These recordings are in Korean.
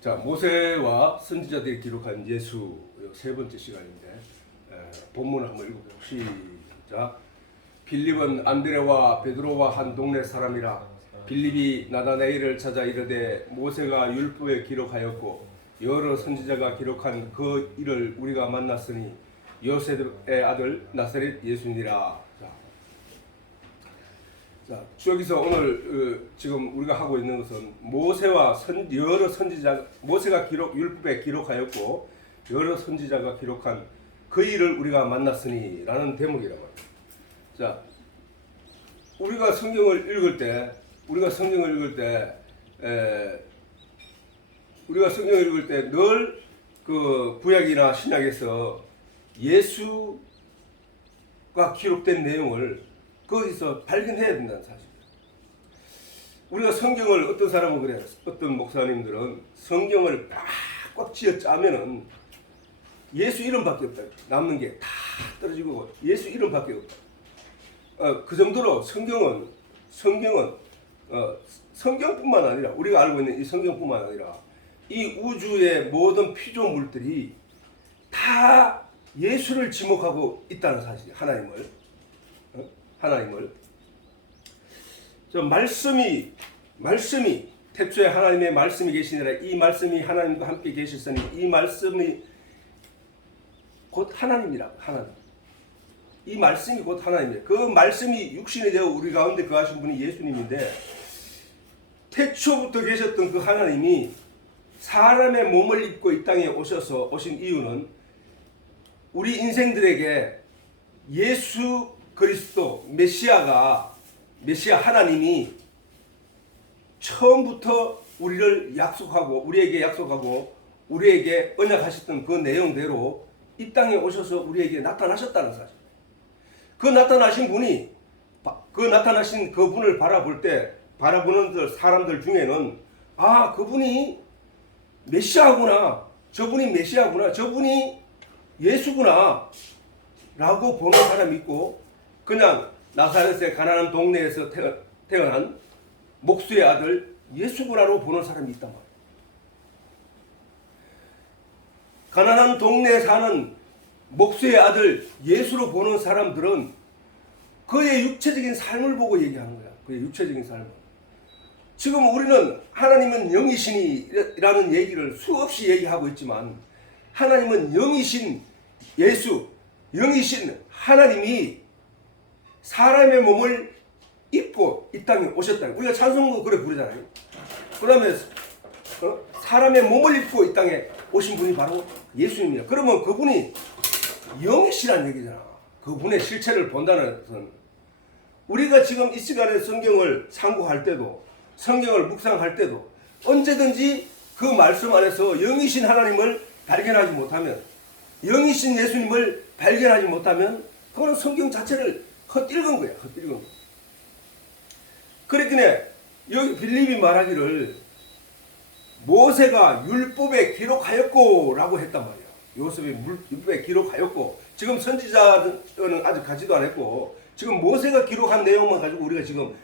자, 모세와 선지자들이 기록한 예수 세 번째 시간인데 본문을 한번 읽어보세요. 시작. 빌립은 안드레와 베드로와 한 동네 사람이라. 빌립이 나다나엘을 찾아 이르되 모세가 율법에 기록하였고 여러 선지자가 기록한 그 일을 우리가 만났으니 요셉의 아들 나사렛 예수니라. 자, 여기서 오늘 지금 우리가 하고 있는 것은 모세와 여러 선지자, 모세가 율법에 기록하였고 여러 선지자가 기록한 그 일을 우리가 만났으니 라는 대목이란 말이에요. 자, 우리가 성경을 읽을 때 늘 그 구약이나 신약에서 예수가 기록된 내용을 거기서 발견해야 된다는 사실이에요. 우리가 성경을 어떤 사람은 그래요. 어떤 목사님들은 성경을 꽉꽉 쥐어 짜면은 예수 이름밖에 없다. 남는 게 다 떨어지고 예수 이름밖에 없다. 그 정도로 성경은 성경뿐만 아니라 우리가 알고 있는 이 성경뿐만 아니라 이 우주의 모든 피조물들이 다 예수를 지목하고 있다는 사실이에요. 하나님을. 저 말씀이 태초에 하나님의 말씀이 계시니라. 이 말씀이 하나님과 함께 계셨으니 이 말씀이 곧 하나님이라. 하나님. 이 말씀이 곧 하나님이에요. 그 말씀이 육신이 되어 우리 가운데 거하신 분이 예수님인데 태초부터 계셨던 그 하나님이 사람의 몸을 입고 이 땅에 오신 이유는 우리 인생들에게 예수 그리스도 메시아 하나님이 처음부터 우리에게 약속하고 우리에게 언약하셨던 그 내용대로 이 땅에 오셔서 우리에게 나타나셨다는 사실. 그 나타나신 그분을 바라보는 사람들 중에는 그분이 메시아구나, 저분이 예수구나 라고 보는 사람이 있고, 그냥 나사렛의 가난한 동네에서 태어난 목수의 아들 예수구나로 보는 사람이 있단 말이에요. 가난한 동네에 사는 목수의 아들 예수로 보는 사람들은 그의 육체적인 삶을 보고 얘기하는 거야. 그의 육체적인 삶을. 지금 우리는 하나님은 영이시니라는 얘기를 수없이 얘기하고 있지만 하나님은 영이신 예수, 영이신 하나님이 사람의 몸을 입고 이 땅에 오셨다. 우리가 찬송도 그래 부르잖아요. 그 다음에 사람의 몸을 입고 이 땅에 오신 분이 바로 예수님이야. 그러면 그분이 영이시란 얘기잖아. 그분의 실체를 본다는 것은 우리가 지금 이 시간에 성경을 상고할 때도 성경을 묵상할 때도 언제든지 그 말씀 안에서 영이신 하나님을 발견하지 못하면, 영이신 예수님을 발견하지 못하면 그거는 성경 자체를 헛읽은 거야. 그랬더니 여기 빌립이 말하기를 모세가 율법에 기록하였고 라고 했단 말이야. 요셉이 율법에 기록하였고, 지금 선지자는 아직 가지도 않았고 지금 모세가 기록한 내용만 가지고 우리가 지금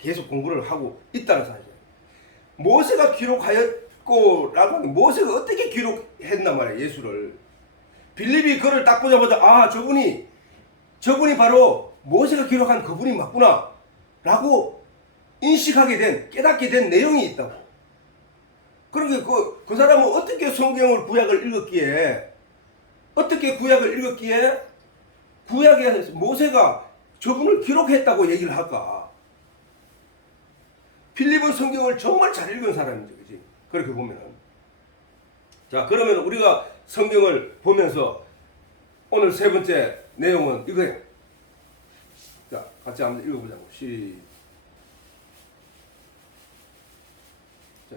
계속 공부를 하고 있다는 사실이에요. 모세가 기록하였고 라고 하는, 모세가 어떻게 기록했단 말이야 예수를. 빌립이 그를 딱 보자마자 저분이 바로 모세가 기록한 그분이 맞구나 라고 깨닫게 된 내용이 있다고. 그러니까 그 사람은 어떻게 성경을 구약을 읽었기에 구약에 모세가 저분을 기록했다고 얘기를 할까? 빌립은 성경을 정말 잘 읽은 사람이죠, 그지? 그렇게 보면은. 자, 그러면 우리가 성경을 보면서 오늘 세 번째 내용은 이거예요. 자, 같이 한번 읽어보자고.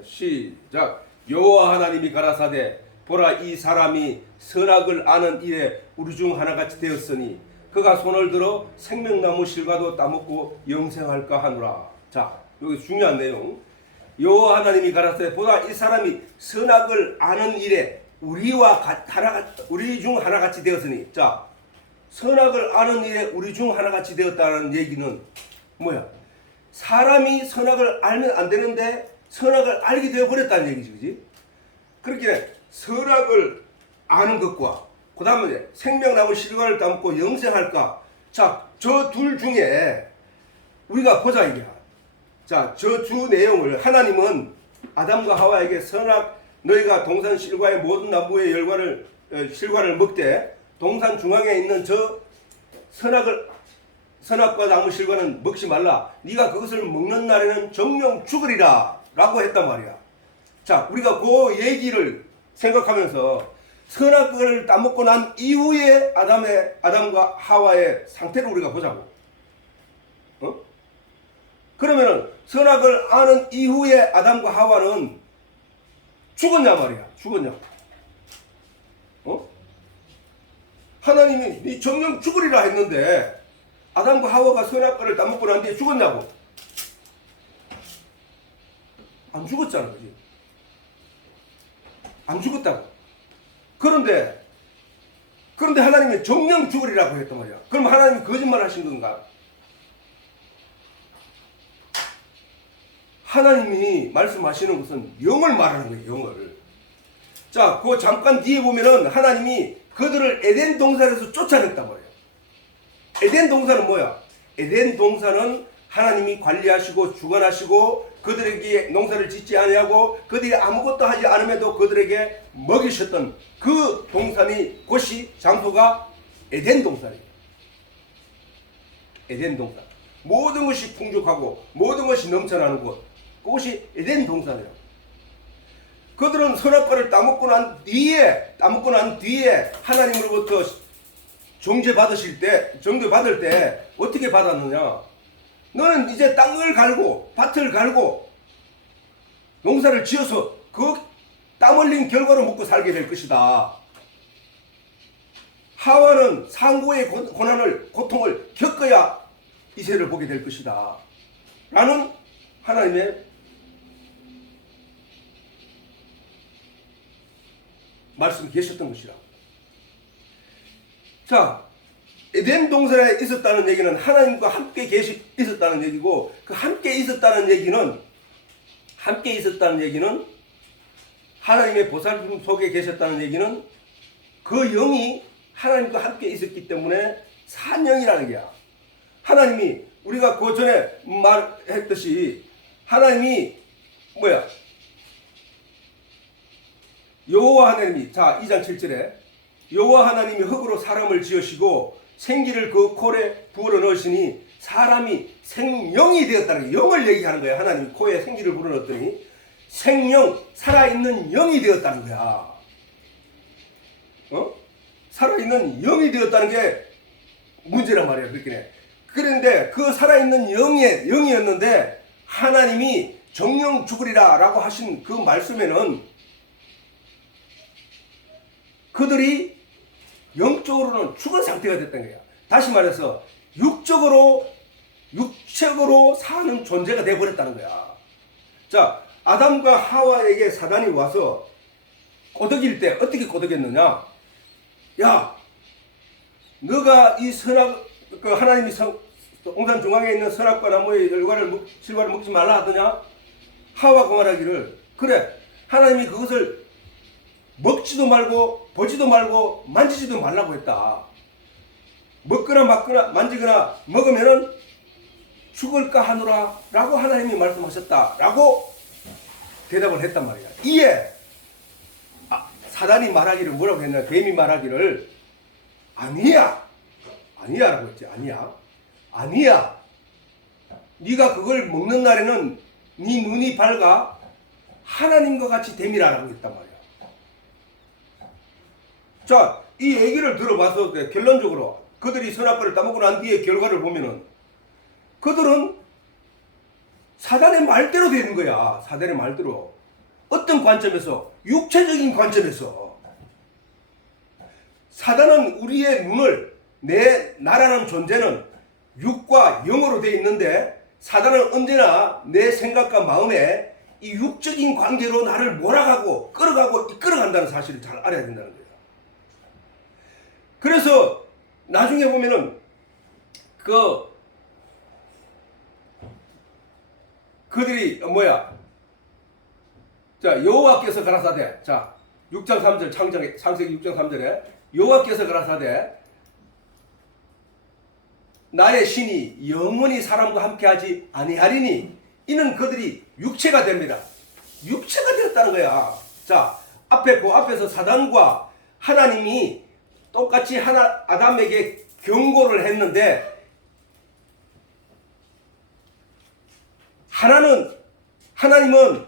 시작. 여호와 하나님이 가라사대 보라, 이 사람이 선악을 아는 일에 우리 중 하나같이 되었으니 그가 손을 들어 생명나무 실과도 따먹고 영생할까 하노라. 자, 여기 중요한 내용. 여호와 하나님이 가라사대 보라, 이 사람이 선악을 아는 일에 우리 중 하나같이 되었으니. 자, 선악을 아는 일에 우리 중 하나같이 되었다는 얘기는 뭐야? 사람이 선악을 알면 안 되는데 선악을 알게 되어 버렸다는 얘기지, 그지? 그렇게 선악을 아는 것과 그 다음에 생명나무 실과를 담고 영생할까. 자, 저 둘 중에 우리가 보자 이게. 자, 저 주 내용을 하나님은 아담과 하와에게 선악 너희가 동산 실과의 모든 나무의 실과를 먹되 동산 중앙에 있는 저 선악과 나무 실과는 먹지 말라. 네가 그것을 먹는 날에는 정령 죽으리라 라고 했단 말이야. 자, 우리가 그 얘기를 생각하면서 선악과를 따먹고 난 이후에 아담과 하와의 상태를 우리가 보자고. 그러면은 선악을 아는 이후에 아담과 하와는 죽었냐 말이야. 죽었냐. 하나님이 네 정령 죽으리라 했는데 아담과 하와가 선악과를 따먹고 난 뒤에 죽었냐고. 안 죽었잖아. 그지? 안 죽었다고. 그런데 하나님이 정령 죽으리라고 했단 말이야. 그럼 하나님이 거짓말 하신 건가? 하나님이 말씀하시는 것은 영을 말하는 거예요. 영을. 자, 그 잠깐 뒤에 보면은 하나님이 그들을 에덴 동산에서 쫓아냈단 말이에요. 에덴 동산은 뭐야? 에덴 동산은 하나님이 관리하시고 주관하시고 그들에게 농사를 짓지 아니하고 그들이 아무것도 하지 않음에도 그들에게 먹이셨던 그 동산이 곳이 장소가 에덴 동산이에요. 에덴 동산. 모든 것이 풍족하고 모든 것이 넘쳐나는 곳. 그곳이 에덴 동산이에요. 그들은 선악과를 따먹고 난 뒤에 하나님으로부터 정죄 받을 때 어떻게 받았느냐? 너는 이제 땅을 갈고 밭을 갈고 농사를 지어서 그 땀 흘린 결과로 먹고 살게 될 것이다. 하와는 상고의 고통을 겪어야 이세를 보게 될 것이다. 라는 하나님의 말씀이 계셨던 것이라. 자, 에덴 동산에 있었다는 얘기는 하나님과 함께 있었다는 얘기고, 그 함께 있었다는 얘기는 하나님의 보살핌 속에 계셨다는 얘기는 그 영이 하나님과 함께 있었기 때문에 산영이라는 게야. 하나님이 우리가 그 전에 말했듯이 하나님이 뭐야? 여호와 하나님이, 자 2장 7절에 여호와 하나님이 흙으로 사람을 지으시고 생기를 그 코에 부어 넣으시니 사람이 생명이 되었다는 게, 영을 얘기하는 거야. 하나님이 코에 생기를 불어 넣었더니 생명, 살아있는 영이 되었다는 거야. 살아있는 영이 되었다는 게 문제란 말이야. 그렇게. 그런데 그 살아있는 영이었는데 하나님이 정령 죽으리라 라고 하신 그 말씀에는 그들이 영적으로는 죽은 상태가 됐다는 거야. 다시 말해서 육적으로 사는 존재가 되어버렸다는 거야. 자, 아담과 하와에게 사단이 와서 꼬드길 때 어떻게 꼬드겼느냐? 야, 너가 이 하나님이 동산 중앙에 있는 선악과 나무의 실과를 먹지 말라 하더냐? 하와가 말하기를, 그래, 하나님이 그것을 먹지도 말고 보지도 말고 만지지도 말라고 했다. 먹거나 만지거나 먹으면은 죽을까 하노라 라고 하나님이 말씀하셨다 라고 대답을 했단 말이야. 이에 사단이 말하기를 뭐라고 했냐? 뱀이 말하기를 아니야 라고 했지. 아니야. 네가 그걸 먹는 날에는 네 눈이 밝아 하나님과 같이 됨이라 라고 했단 말이야. 자, 이 얘기를 들어봐서 결론적으로 그들이 선악과를 따먹고 난 뒤에 결과를 보면은 그들은 사단의 말대로 되는 거야. 사단의 말대로. 어떤 관점에서? 육체적인 관점에서. 사단은 우리의 눈을, 나라는 존재는 육과 영으로 되어 있는데 사단은 언제나 내 생각과 마음에 이 육적인 관계로 나를 몰아가고 끌어가고 이끌어간다는 사실을 잘 알아야 된다는 거예요. 그래서 나중에 보면은 그들이 자, 여호와께서 가라사대, 자, 6장 3절 창세기 6장 3절에 여호와께서 가라사대 나의 신이 영원히 사람과 함께하지 아니하리니 이는 그들이 육체가 됩니다. 육체가 되었다는 거야. 자, 그 앞에서 사단과 하나님이 똑같이 아담에게 경고를 했는데 하나님은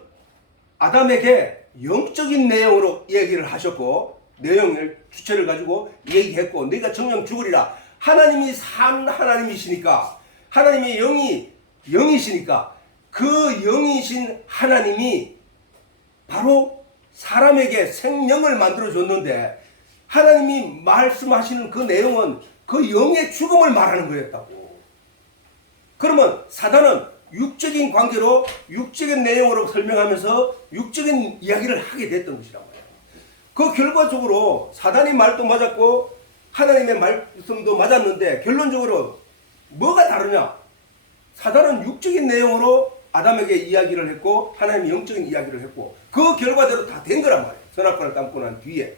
아담에게 영적인 내용으로 얘기를 하셨고 내용을 주체를 가지고 얘기했고 네가 정령 죽으리라. 하나님이 산 하나님이시니까 하나님의 영이시니까 그 영이신 하나님이 바로 사람에게 생명을 만들어 줬는데 하나님이 말씀하시는 그 내용은 그 영의 죽음을 말하는 거였다고. 그러면 사단은 육적인 관계로 육적인 내용으로 설명하면서 육적인 이야기를 하게 됐던 것이란 말이에요. 그 결과적으로 사단의 말도 맞았고 하나님의 말씀도 맞았는데 결론적으로 뭐가 다르냐? 사단은 육적인 내용으로 아담에게 이야기를 했고 하나님이 영적인 이야기를 했고 그 결과대로 다 된 거란 말이에요. 선악과를 담고 난 뒤에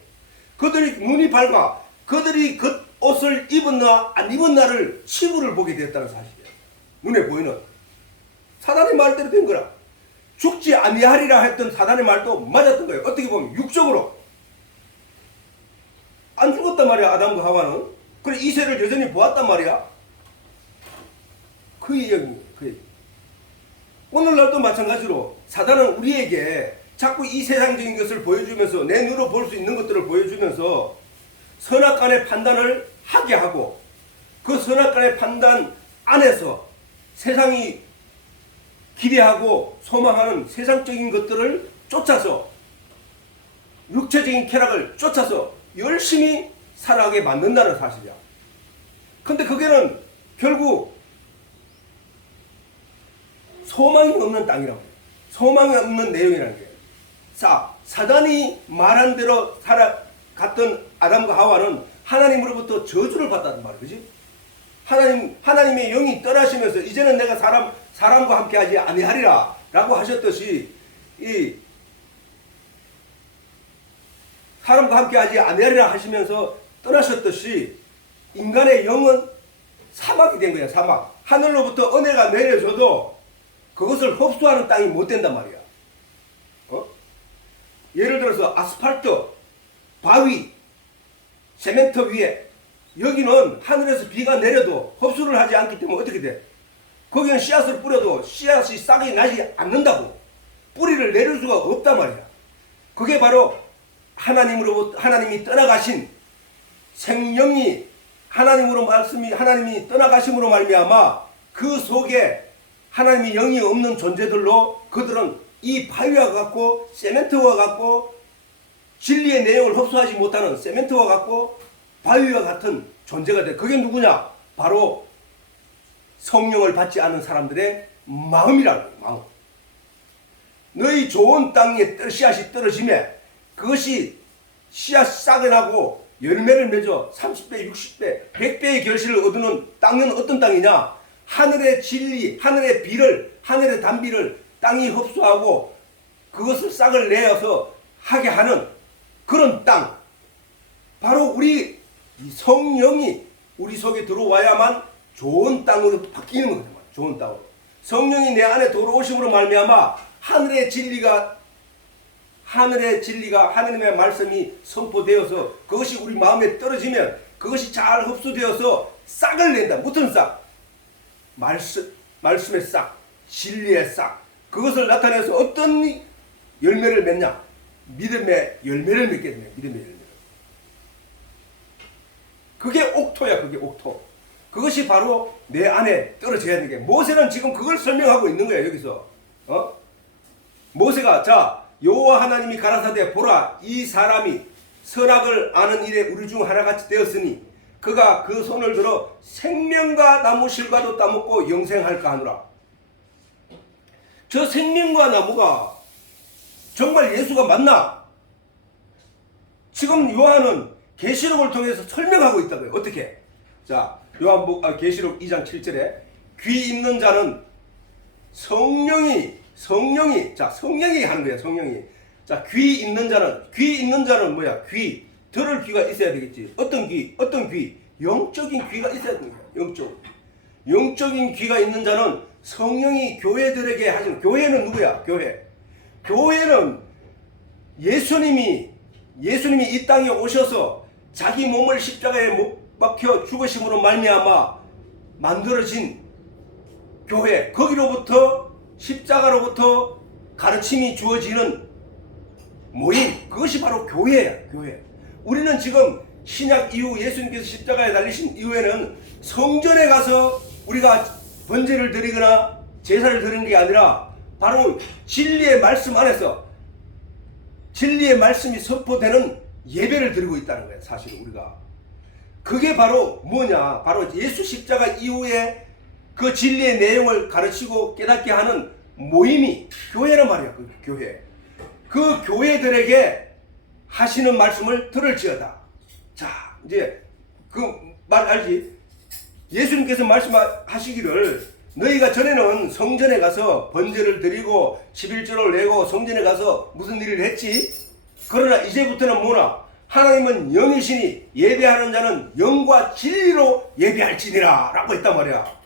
그들이 눈이 밝아 그들이 그 옷을 입었나 안 입었나를 치부를 보게 됐다는 사실이에요. 눈에 보이는 사단의 말대로 된 거라. 죽지 아니하리라 했던 사단의 말도 맞았던 거예요. 어떻게 보면 육적으로 안 죽었단 말이야. 아담과 하와는. 그래 이세를 여전히 보았단 말이야. 그 얘기입니다. 그 얘기. 오늘날도 마찬가지로 사단은 우리에게 자꾸 이 세상적인 것을 보여주면서 내 눈으로 볼 수 있는 것들을 보여주면서 선악간의 판단을 하게 하고 그 선악간의 판단 안에서 세상이 기대하고 소망하는 세상적인 것들을 쫓아서 육체적인 쾌락을 쫓아서 열심히 살아가게 만든다는 사실이야. 근데 그게는 결국 소망이 없는 땅이라고 해요. 소망이 없는 내용이라는 거예요. 사단이 말한 대로 살아갔던 아담과 하와는 하나님으로부터 저주를 받았단 말이야. 그지? 하나님의 영이 떠나시면서 이제는 내가 사람과 함께 하지 아니하리라 라고 하셨듯이 사람과 함께 하지 아니하리라 하시면서 떠나셨듯이 인간의 영은 사막이 된 거야. 사막. 하늘로부터 은혜가 내려줘도 그것을 흡수하는 땅이 못 된단 말이야. 예를 들어서 아스팔트, 바위, 세멘트 위에 여기는 하늘에서 비가 내려도 흡수를 하지 않기 때문에 어떻게 돼? 거기는 씨앗을 뿌려도 씨앗이 싹이 나지 않는다고. 뿌리를 내릴 수가 없단 말이야. 그게 바로 하나님이 떠나가신 생명이 하나님이 떠나가심으로 말미암아 그 속에 하나님의 영이 없는 존재들로 그들은 이 바위와 같고 세멘트와 같고 진리의 내용을 흡수하지 못하는 세멘트와 같고 바위와 같은 존재가 돼. 그게 누구냐? 바로 성령을 받지 않은 사람들의 마음이라는 거예요. 마음. 너희 좋은 땅에 씨앗이 떨어지면 그것이 씨앗 싹이 나고 열매를 맺어 30배, 60배, 100배의 결실을 얻는 땅은 어떤 땅이냐? 하늘의 진리, 하늘의 비를, 하늘의 단비를 땅이 흡수하고 그것을 싹을 내어서 하게 하는 그런 땅. 바로 우리 성령이 우리 속에 들어와야만 좋은 땅으로 바뀌는 거죠. 좋은 땅으로. 성령이 내 안에 들어오심으로 말미암아 하늘의 진리가 하나님의 말씀이 선포되어서 그것이 우리 마음에 떨어지면 그것이 잘 흡수되어서 싹을 낸다. 무슨 싹? 말씀의 싹, 진리의 싹. 그것을 나타내서 어떤 열매를 맺냐? 믿음의 열매를 맺게 됩니다. 믿음의 열매. 그게 옥토야. 그게 옥토. 그것이 바로 내 안에 떨어져야 되는 게. 모세는 지금 그걸 설명하고 있는 거야. 여기서. 모세가 여호와 하나님이 가라사대 보라 이 사람이 선악을 아는 일에 우리 중 하나같이 되었으니 그가 그 손을 들어 생명과 나무 실과도 따먹고 영생할까 하노라. 저 생명과 나무가 정말 예수가 맞나? 지금 요한은 계시록을 통해서 설명하고 있다고요. 어떻게? 자, 계시록 2장 7절에 귀 있는 자는 성령이 하는 거예요. 성령이 자, 귀 있는 자는 뭐야? 귀. 들을 귀가 있어야 되겠지. 어떤 귀? 영적인 귀가 있어야 됩니다. 영적인 귀가 있는 자는 성령이 교회들에게 하시는, 교회는 누구야? 교회는 예수님이 이 땅에 오셔서 자기 몸을 십자가에 못 박혀 죽으심으로 말미암아 만들어진 교회, 거기로부터 십자가로부터 가르침이 주어지는 모임, 그것이 바로 교회야. 우리는 지금 신약 이후 예수님께서 십자가에 달리신 이후에는 성전에 가서 우리가 번제를 드리거나 제사를 드리는 게 아니라 바로 진리의 말씀 안에서 진리의 말씀이 선포되는 예배를 드리고 있다는 거예요. 사실 우리가 그게 바로 뭐냐? 바로 예수 십자가 이후에 그 진리의 내용을 가르치고 깨닫게 하는 모임이 교회란 말이야. 그 교회들에게 하시는 말씀을 들을지어다. 자, 이제 그 말 알지? 예수님께서 말씀하시기를 너희가 전에는 성전에 가서 번제를 드리고 11조를 내고 성전에 가서 무슨 일을 했지? 그러나 이제부터는 뭐나? 하나님은 영이시니 예배하는 자는 영과 진리로 예배할지니라 라고 했단 말이야.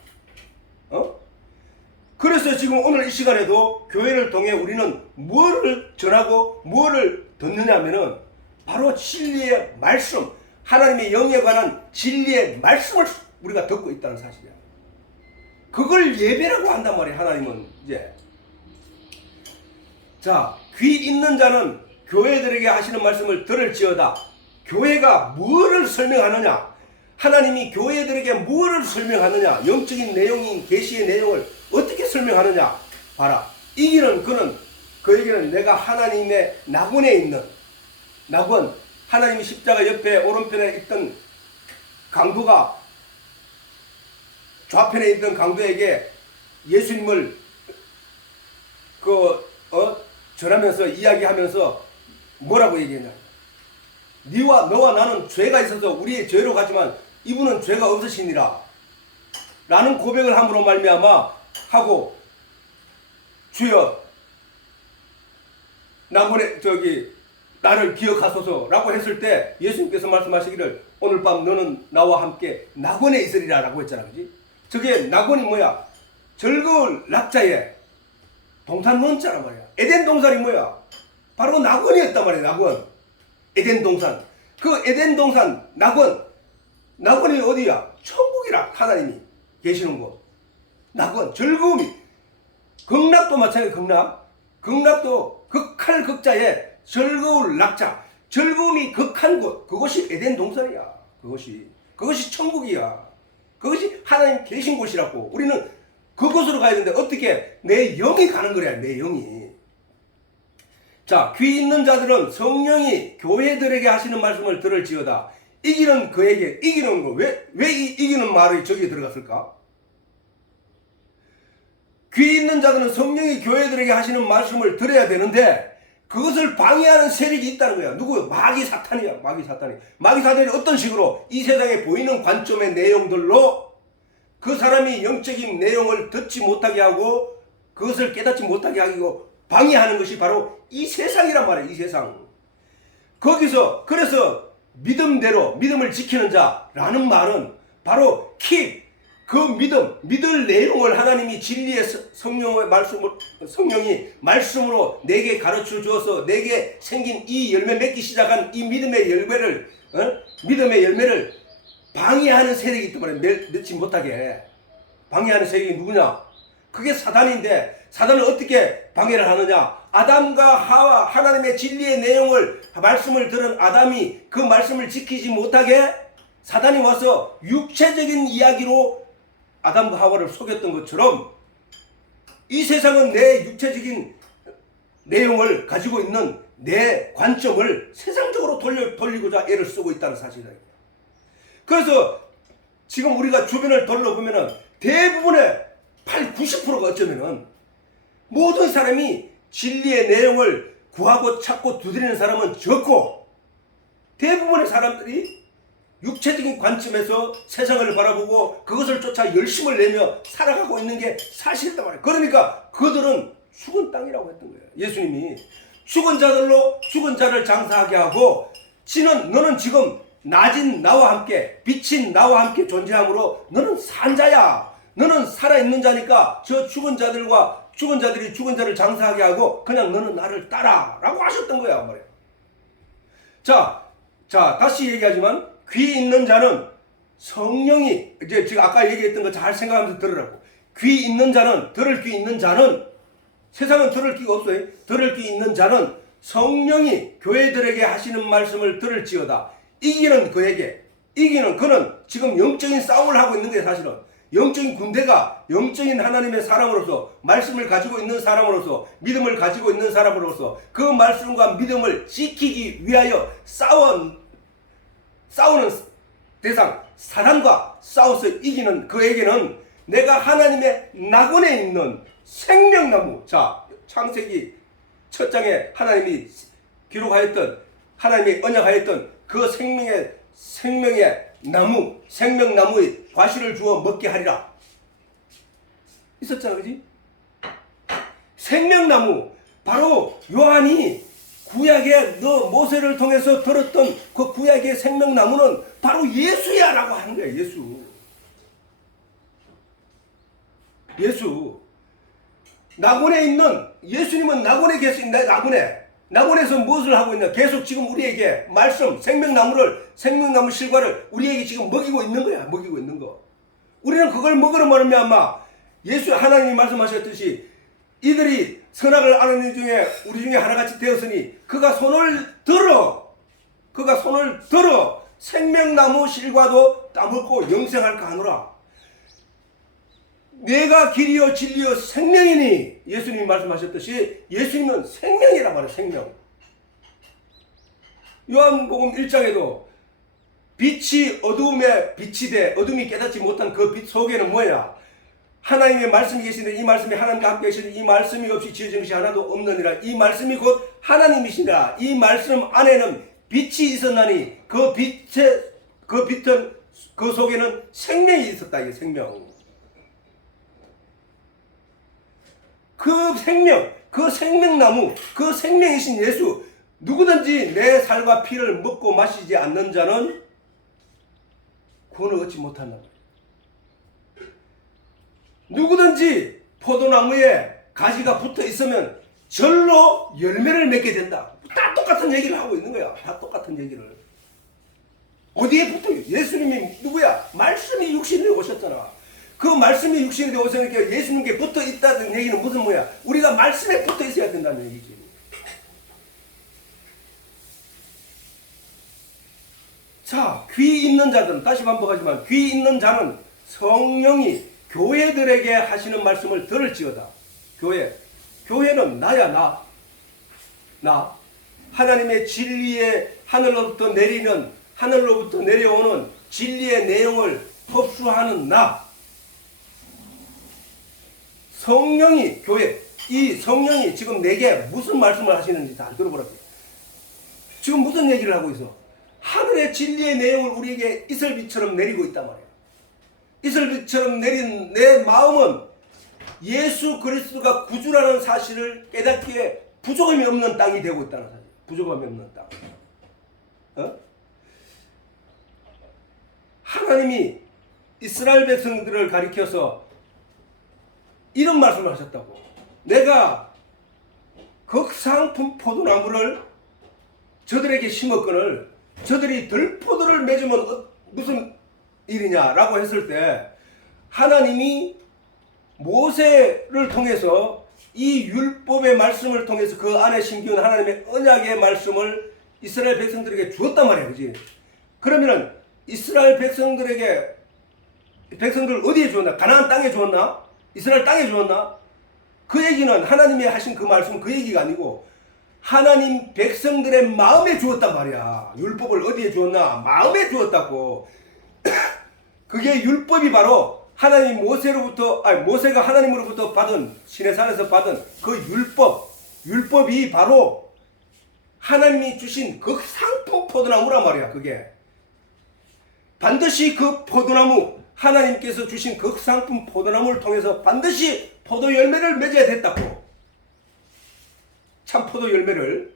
그래서 지금 오늘 이 시간에도 교회를 통해 우리는 뭐를 전하고 뭐를 듣느냐 하면은 바로 진리의 말씀, 하나님의 영에 관한 진리의 말씀을 우리가 듣고 있다는 사실이야. 그걸 예배라고 한단 말이야. 하나님은 이제 자, 귀 있는 자는 교회들에게 하시는 말씀을 들을지어다. 교회가 뭐를 설명하느냐? 하나님이 교회들에게 뭐를 설명하느냐? 영적인 내용인 계시의 내용을 어떻게 설명하느냐? 봐라. 이기는 그에게는 내가 하나님의 낙원에 있는 낙원, 하나님이 십자가 옆에 오른편에 있던 강도가 좌편에 있던 강도에게 예수님을 전하면서 이야기하면서 뭐라고 얘기했냐? 너와 나는 죄가 있어서 우리의 죄로 가지만 이분은 죄가 없으시니라 라는 고백을 함으로 말미암아 하고 주여 낙원에 나를 기억하소서 라고 했을 때 예수님께서 말씀하시기를 오늘 밤 너는 나와 함께 낙원에 있으리라 라고 했잖아. 그지? 저게 낙원이 뭐야? 즐거울 낙자에 동산 논자란 말이야. 에덴 동산이 뭐야? 바로 낙원이었단 말이야. 낙원. 에덴 동산. 그 에덴 동산 낙원이 어디야? 천국이라 하나님이 계시는 곳. 낙원. 즐거움이. 극락도 마찬가지야. 극락도 극할 극자에 즐거울 낙자. 즐거움이 극한 곳. 그것이 에덴 동산이야. 그것이 천국이야. 그것이 하나님 계신 곳이라고. 우리는 그곳으로 가야 되는데 어떻게? 내 영이 가는 거야. 내 영이. 자, 귀 있는 자들은 성령이 교회들에게 하시는 말씀을 들을지어다. 이기는 그에게. 이기는 거. 왜 이기는 말이 저기에 들어갔을까? 귀 있는 자들은 성령이 교회들에게 하시는 말씀을 들어야 되는데 그것을 방해하는 세력이 있다는 거야. 누구요? 마귀 사탄이야. 마귀 사탄이 어떤 식으로 이 세상에 보이는 관점의 내용들로 그 사람이 영적인 내용을 듣지 못하게 하고 그것을 깨닫지 못하게 하고 방해하는 것이 바로 이 세상이란 말이야. 이 세상. 거기서 그래서 믿음대로 믿음을 지키는 자라는 말은 바로 그 믿을 내용을 하나님이 진리의 성령이 말씀으로 내게 가르쳐 주어서 내게 생긴 이 열매 맺기 시작한 이 믿음의 열매를 방해하는 세력이 있단 말이야. 맺지 못하게 방해하는 세력이 누구냐? 그게 사단인데 사단을 어떻게 방해를 하느냐? 아담과 하와 하나님의 진리의 내용을 말씀을 들은 아담이 그 말씀을 지키지 못하게 사단이 와서 육체적인 이야기로 아담과 하와를 속였던 것처럼 이 세상은 내 육체적인 내용을 가지고 있는 내 관점을 세상적으로 돌리고자 애를 쓰고 있다는 사실이다. 그래서 지금 우리가 주변을 돌려보면은 대부분의 90%가 어쩌면은 모든 사람이 진리의 내용을 구하고 찾고 두드리는 사람은 적고 대부분의 사람들이 육체적인 관점에서 세상을 바라보고 그것을 쫓아 열심을 내며 살아가고 있는 게 사실이단 말이에요. 그러니까 그들은 죽은 땅이라고 했던 거예요. 예수님이 죽은 자들로 죽은 자를 장사하게 하고 너는 지금 낮은 나와 함께 비친 나와 함께 존재함으로 너는 산 자야. 너는 살아있는 자니까 저 죽은 자들과 죽은 자들이 죽은 자를 장사하게 하고 그냥 너는 나를 따라 라고 하셨던 거야 말이야. 자 다시 얘기하지만 귀 있는 자는 성령이 이제 지금 아까 얘기했던 거 잘 생각하면서 들으라고. 귀 있는 자는 들을 귀 있는 자는 세상은 들을 귀가 없어요. 들을 귀 있는 자는 성령이 교회들에게 하시는 말씀을 들을지어다. 이기는 그는 지금 영적인 싸움을 하고 있는 거예요. 사실은 영적인 군대가 영적인 하나님의 사람으로서 말씀을 가지고 있는 사람으로서 믿음을 가지고 있는 사람으로서 그 말씀과 믿음을 지키기 위하여 싸우는 대상 사단과 싸워서 이기는 그에게는 내가 하나님의 낙원에 있는 생명나무. 자, 창세기 첫 장에 하나님이 기록하였던 하나님이 언약하였던 그 생명의 나무, 생명나무의 과실을 주어 먹게 하리라. 있었잖아, 그지? 생명나무. 바로 요한이 구약의 모세를 통해서 들었던 그 구약의 생명나무는 바로 예수야 라고 하는 거야. 예수. 낙원에 있는 예수님은 낙원에 계십니다. 낙원에서 무엇을 하고 있냐? 계속 지금 우리에게 말씀, 생명나무 실과를 우리에게 지금 먹이고 있는 거야. 먹이고 있는 거. 우리는 그걸 먹으러 말미암아 하나님이 말씀하셨듯이 이들이 선악을 아는 일 중에 우리 중에 하나같이 되었으니 그가 손을 들어 생명나무 실과도 따먹고 영생할까 하노라. 내가 길이요 진리요 생명이니 예수님이 말씀하셨듯이 예수님은 생명이란 말이에요. 생명. 요한복음 1장에도 빛이 어두움에 빛이 돼 어둠이 깨닫지 못한 그 빛 속에는 뭐야? 하나님의 말씀이 계시는데 이 말씀이 하나님과 함께 계시는데 이 말씀이 없이 지어진 것이 하나도 없느니라. 이 말씀이 곧 하나님이시니라. 이 말씀 안에는 빛이 있었나니 그 빛은 그 속에는 생명이 있었다. 이게 생명. 그 생명나무, 그 생명이신 예수, 누구든지 내 살과 피를 먹고 마시지 않는 자는 구원을 얻지 못한다. 누구든지 포도나무에 가지가 붙어 있으면 절로 열매를 맺게 된다. 다 똑같은 얘기를 하고 있는 거야. 다 똑같은 얘기를. 어디에 붙어요? 예수님이 누구야? 말씀이 육신에 오셨잖아. 그 말씀이 육신이 되어 오셨으니까 예수님께 붙어 있다는 얘기는 무슨 뭐야? 우리가 말씀에 붙어 있어야 된다는 얘기지. 자, 귀 있는 자들은 다시 반복하지만 귀 있는 자는 성령이 교회들에게 하시는 말씀을 들을지어다. 교회는 나야. 나. 하나님의 진리의 하늘로부터 내려오는 진리의 내용을 흡수하는 나. 성령이 교회, 이 성령이 지금 내게 무슨 말씀을 하시는지 다 들어보라고. 지금 무슨 얘기를 하고 있어? 하늘의 진리의 내용을 우리에게 이슬비처럼 내리고 있단 말이야. 이슬비처럼 내린 내 마음은 예수 그리스도가 구주라는 사실을 깨닫기에 부족함이 없는 땅이 되고 있다는 사실. 부족함이 없는 땅. 하나님이 이스라엘 백성들을 가리켜서 이런 말씀을 하셨다고. 내가 극상품 포도나무를 저들에게 심었거늘 저들이 들포도를 맺으면 무슨 일이냐라고 했을 때 하나님이 모세를 통해서 이 율법의 말씀을 통해서 그 안에 심기운 하나님의 언약의 말씀을 이스라엘 백성들에게 주었단 말이야. 그지? 그러면은 이스라엘 백성들 어디에 주었나? 가나안 땅에 주었나? 이스라엘 땅에 주었나? 그 얘기는 하나님이 하신 그 말씀 그 얘기가 아니고 하나님 백성들의 마음에 주었단 말이야. 율법을 어디에 주었나? 마음에 주었다고. 그게 율법이 바로 모세가 하나님으로부터 받은 시내산에서 받은 그 율법이 바로 하나님이 주신 극상품 포도나무란 말이야. 그게 반드시 그 포도나무 하나님께서 주신 극상품 포도나무를 통해서 반드시 포도 열매를 맺어야 됐다고. 참포도 열매를.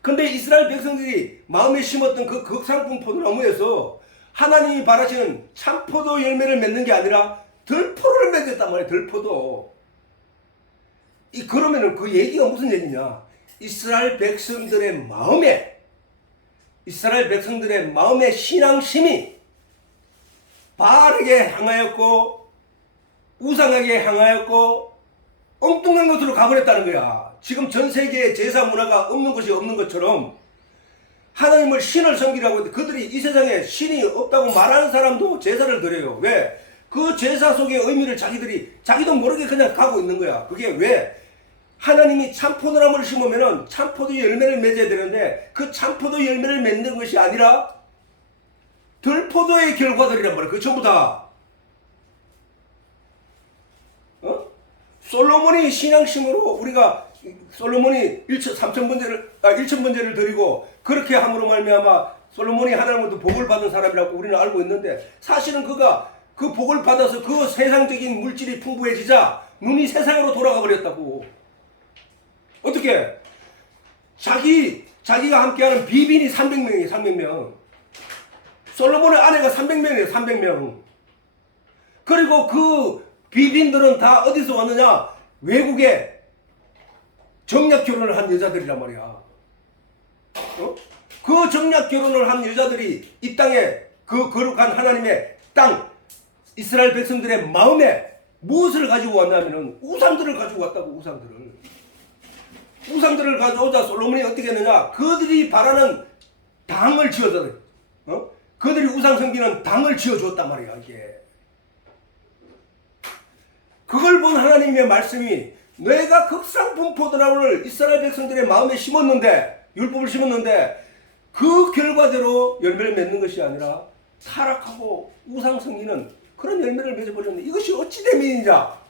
근데 이스라엘 백성들이 마음에 심었던 그 극상품 포도나무에서 하나님이 바라시는 참포도 열매를 맺는 게 아니라 들포를 맺었단 말이에요. 들포도. 그러면은 그 얘기가 무슨 얘기냐? 이스라엘 백성들의 마음의 신앙심이 바알에게 향하였고 우상에게 향하였고 엉뚱한 것으로 가버렸다는 거야. 지금 전 세계에 제사 문화가 없는 것이 없는 것처럼 하나님을 신을 섬기라고 했는데 그들이 이 세상에 신이 없다고 말하는 사람도 제사를 드려요. 왜? 그 제사 속의 의미를 자기도 모르게 그냥 가고 있는 거야. 그게 왜? 하나님이 참포도나무를 심으면은 참포도 열매를 맺어야 되는데 그 참포도 열매를 맺는 것이 아니라 들포도의 결과들이란 말이야. 그 전부 다. 솔로몬이 신앙심으로 솔로몬이 1,000번제를 드리고 그렇게 함으로 말미암아 솔로몬이 하나님으로부터 복을 받은 사람이라고 우리는 알고 있는데 사실은 그가 그 복을 받아서 그 세상적인 물질이 풍부해지자 눈이 세상으로 돌아가 버렸다고. 어떻게? 자기가 함께하는 비빈이 300명이에요. 300명. 솔로몬의 아내가 300명이에요. 300명. 그리고 그 비빈들은 다 어디서 왔느냐? 외국에 정략 결혼을 한 여자들이란 말이야. 그 정략 결혼을 한 여자들이 이 땅에 그 거룩한 하나님의 땅 이스라엘 백성들의 마음에 무엇을 가지고 왔냐면은 우상들을 가지고 왔다고. 우상들을 가져오자 솔로몬이 어떻게 했느냐? 그들이 바라는 당을 지어줘. 그들이 우상 섬기는 당을 지어줬단 말이야. 이게. 그걸 본 하나님의 말씀이 내가 극상품 포도나무를 이스라엘 백성들의 마음에 심었는데 율법을 심었는데 그 결과대로 열매를 맺는 것이 아니라 타락하고 우상 섬기는 그런 열매를 맺어버렸는데 이것이 어찌 되면이냐?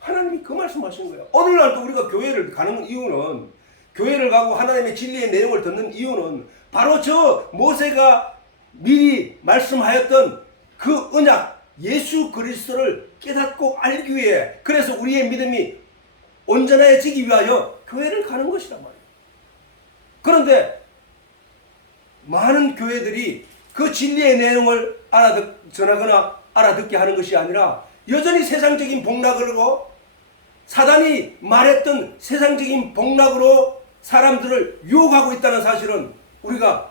하나님이 그 말씀하신 거예요. 오늘날도 우리가 교회를 가는 이유는 교회를 가고 하나님의 진리의 내용을 듣는 이유는 바로 저 모세가 미리 말씀하였던 그 언약 예수 그리스도를 깨닫고 알기 위해 그래서 우리의 믿음이 온전해지기 위하여 교회를 가는 것이란 말이에요. 그런데 많은 교회들이 그 진리의 내용을 전하거나 알아듣게 하는 것이 아니라 여전히 세상적인 복락으로 사단이 말했던 세상적인 복락으로 사람들을 유혹하고 있다는 사실은 우리가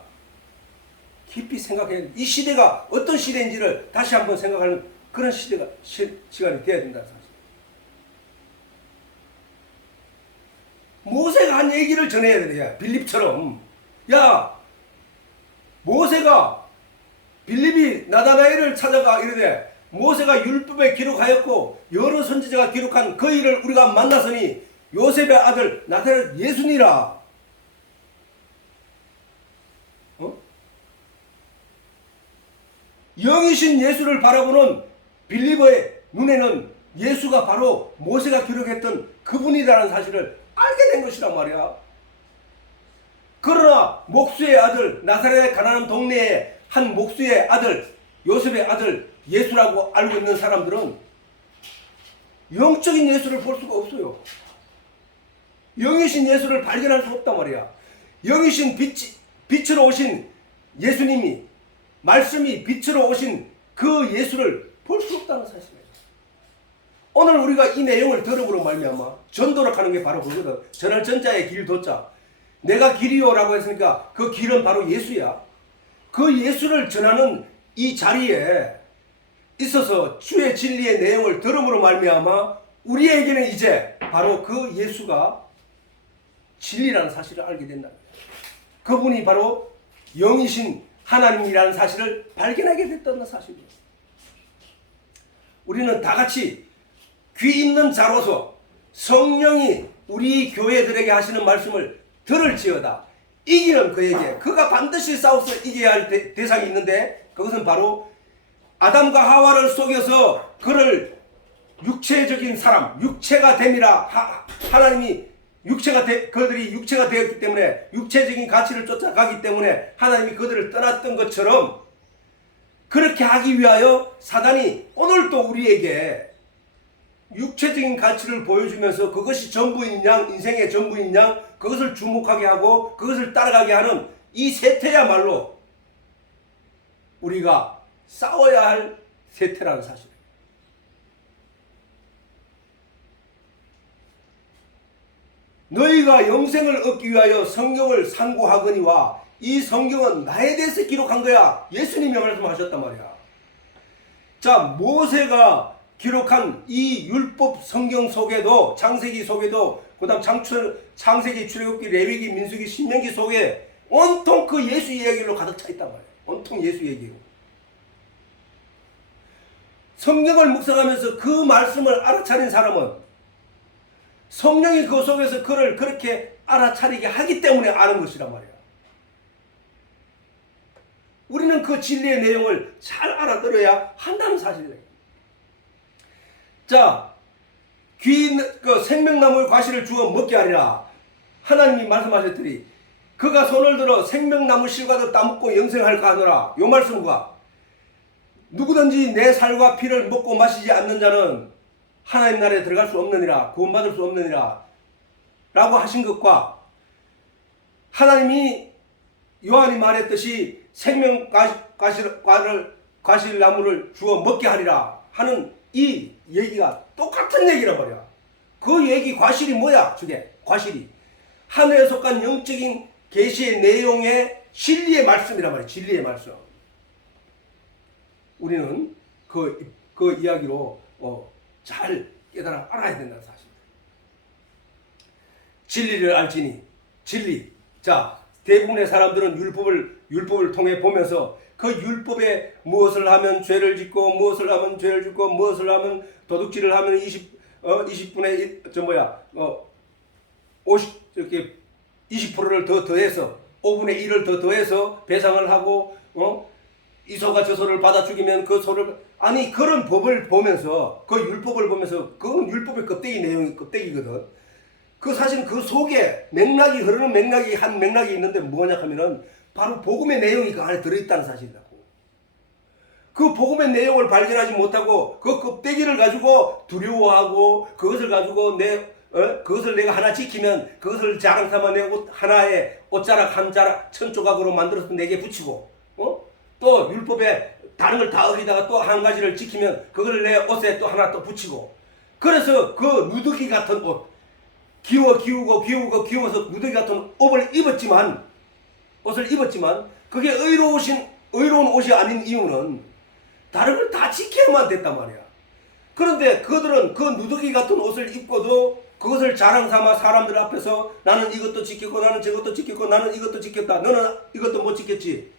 깊이 생각해야 돼. 이 시대가 어떤 시대인지를 다시 한번 생각하는 그런 시간이 되어야 된다는 사실. 모세가 한 얘기를 전해야 돼. 빌립처럼. 야, 모세가 빌립이 나다나엘을 찾아가 이르되 모세가 율법에 기록하였고 여러 선지자가 기록한 그 일을 우리가 만났으니 요셉의 아들 나사렛 예수니라. 영이신 예수를 바라보는 빌리버의 눈에는 예수가 바로 모세가 기록했던 그분이라는 사실을 알게 된 것이란 말이야. 그러나 목수의 아들 나사렛의 가난한 동네의 한 목수의 아들 요셉의 아들 예수라고 알고 있는 사람들은 영적인 예수를 볼 수가 없어요. 영이신 예수를 발견할 수 없단 말이야. 영이신 빛으로 오신 예수님이 말씀이 빛으로 오신 그 예수를 볼 수 없다는 사실이에요. 오늘 우리가 이 내용을 들음으로 말미암아 전도를 하는 게 바로 그거거든. 전할 전자의 길 도자. 내가 길이요라고 했으니까 그 길은 바로 예수야. 그 예수를 전하는 이 자리에 있어서 주의 진리의 내용을 들음으로 말미암아 우리에게는 이제 바로 그 예수가 진리라는 사실을 알게 된다. 그분이 바로 영이신 하나님이라는 사실을 발견하게 됐다는 사실이에요. 우리는 다 같이 귀 있는 자로서 성령이 우리 교회들에게 하시는 말씀을 들을지어다. 이기는 그에게 그가 반드시 싸워서 이겨야 할 대상이 있는데 그것은 바로 아담과 하와를 속여서 그를 육체적인 사람, 육체가 됨이라 하나님이 그들이 육체가 되었기 때문에 육체적인 가치를 쫓아가기 때문에 하나님이 그들을 떠났던 것처럼 그렇게 하기 위하여 사단이 오늘도 우리에게 육체적인 가치를 보여주면서 그것이 전부인 양, 인생의 전부인 양, 그것을 주목하게 하고 그것을 따라가게 하는 이 세태야말로 우리가 싸워야 할 세태라는 사실이에요. 너희가 영생을 얻기 위하여 성경을 상고하거니와 이 성경은 나에 대해서 기록한 거야. 예수님이 말씀하셨단 말이야. 자, 모세가 기록한 이 율법 성경 속에도, 창세기 속에도, 그 다음 창세기, 출애굽기, 레위기, 민수기, 신명기 속에 온통 그 예수 이야기로 가득 차 있단 말이에요. 온통 예수 얘기로. 성경을 묵상하면서 그 말씀을 알아차린 사람은 성령이 그 속에서 그를 그렇게 알아차리게 하기 때문에 아는 것이란 말이야. 우리는 그 진리의 내용을 잘 알아들어야 한다는 사실이에요. 자, 생명나무의 과실을 주어 먹게 하리라. 하나님이 말씀하셨더니 그가 손을 들어 생명나무 실과도 따먹고 영생할까 하노라. 요 말씀과 누구든지 내 살과 피를 먹고 마시지 않는 자는 하나님 나라에 들어갈 수 없느니라. 구원받을 수 없느니라. 라고 하신 것과 하나님이 요한이 말했듯이 생명 과실나무를 주어 먹게 하리라 하는 이 얘기가 똑같은 얘기란 말이야. 그 얘기 과실이 뭐야? 저게 과실이 하늘에 속한 영적인 계시의 내용의 진리의 말씀이란 말이야. 진리의 말씀. 우리는 그 이야기로 잘 깨달아 알아야 된다는 사실입니다. 진리를 알지니 진리. 자, 대부분의 사람들은 율법을 통해 보면서 그 율법에 무엇을 하면 죄를 짓고 무엇을 하면 죄를 짓고 무엇을 하면 도둑질을 하면 20분의 50 이렇게 20%를 더 더해서 5분의 1을 더 더해서 배상을 하고 이 소가 저 소를 받아 죽이면 그 소를 아니 그런 법을 보면서 그 율법을 보면서 그건 율법의 껍데기거든. 그 사실 그 속에 맥락이 흐르는 맥락이 한 맥락이 있는데 뭐냐 하면은 바로 복음의 내용이 그 안에 들어있다는 사실이라고. 그 복음의 내용을 발견하지 못하고 그 껍데기를 가지고 두려워하고 그것을 가지고 그것을 내가 하나 지키면 그것을 자랑 삼아 내 옷 하나에 옷자락 한 자락 1000조각으로 만들어서 내게 붙이고 또 율법에 다른 걸 다 어기다가 또 한 가지를 지키면 그걸 내 옷에 또 하나 또 붙이고 그래서 그 누더기 같은 옷 기워서 누더기 같은 옷을 입었지만 그게 의로운 옷이 아닌 이유는 다른 걸 다 지켜야만 됐단 말이야. 그런데 그들은 그 누더기 같은 옷을 입고도 그것을 자랑 삼아 사람들 앞에서 나는 이것도 지켰고 나는 저것도 지켰고 나는 이것도 지켰다. 너는 이것도 못 지켰지.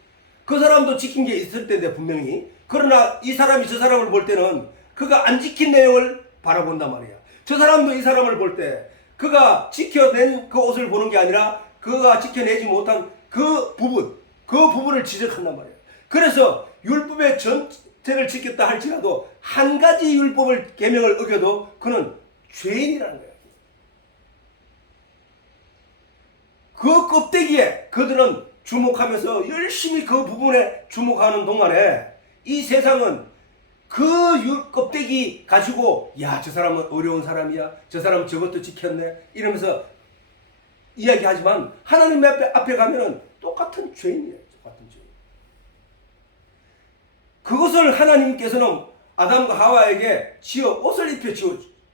그 사람도 지킨 게 있을 텐데 분명히. 그러나 이 사람이 저 사람을 볼 때는 그가 안 지킨 내용을 바라본단 말이야. 저 사람도 이 사람을 볼 때 그가 지켜낸 그 옷을 보는 게 아니라 그가 지켜내지 못한 그 부분을 지적한단 말이야. 그래서 율법의 전체를 지켰다 할지라도 한 가지 율법을 계명을 어겨도 그는 죄인이라는 거야. 그 껍데기에 그들은 주목하면서 열심히 그 부분에 주목하는 동안에 이 세상은 그 껍데기 가지고 야, 저 사람은 어려운 사람이야. 저 사람은 저것도 지켰네. 이러면서 이야기하지만 하나님 앞에 가면은 똑같은 죄인이에요. 똑같은 죄인. 그것을 하나님께서는 아담과 하와에게 옷을 입혀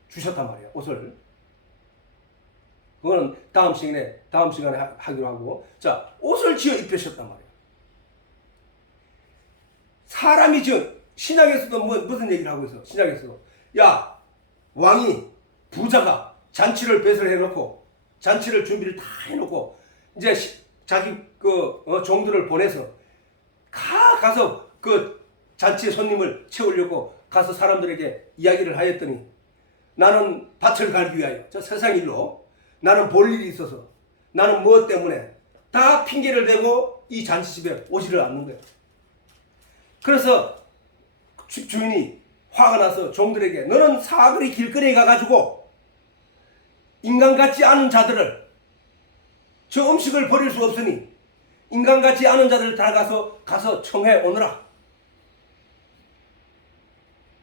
주셨단 말이에요. 옷을. 그거는 다음 시간에 하기로 하고. 자, 옷을 지어 입히셨단 말이에요. 사람이 신약에서도 무슨 얘기를 하고 있어? 신약에서도. 야, 왕이, 부자가 잔치를 배설해놓고, 잔치를 준비를 다 해놓고, 이제 자기 종들을 보내서, 가서 그 잔치의 손님을 채우려고 가서 사람들에게 이야기를 하였더니, 나는 밭을 갈기 위하여, 저 세상 일로, 나는 볼 일이 있어서, 나는 무엇 때문에, 다 핑계를 대고 이 잔치집에 오지를 않는 거예요. 그래서 집 주인이 화가 나서 종들에게 너는 사거리 길거리에 가가지고 인간 같지 않은 자들을 저 음식을 버릴 수 없으니 인간 같지 않은 자들을 다 가서 청해 오너라.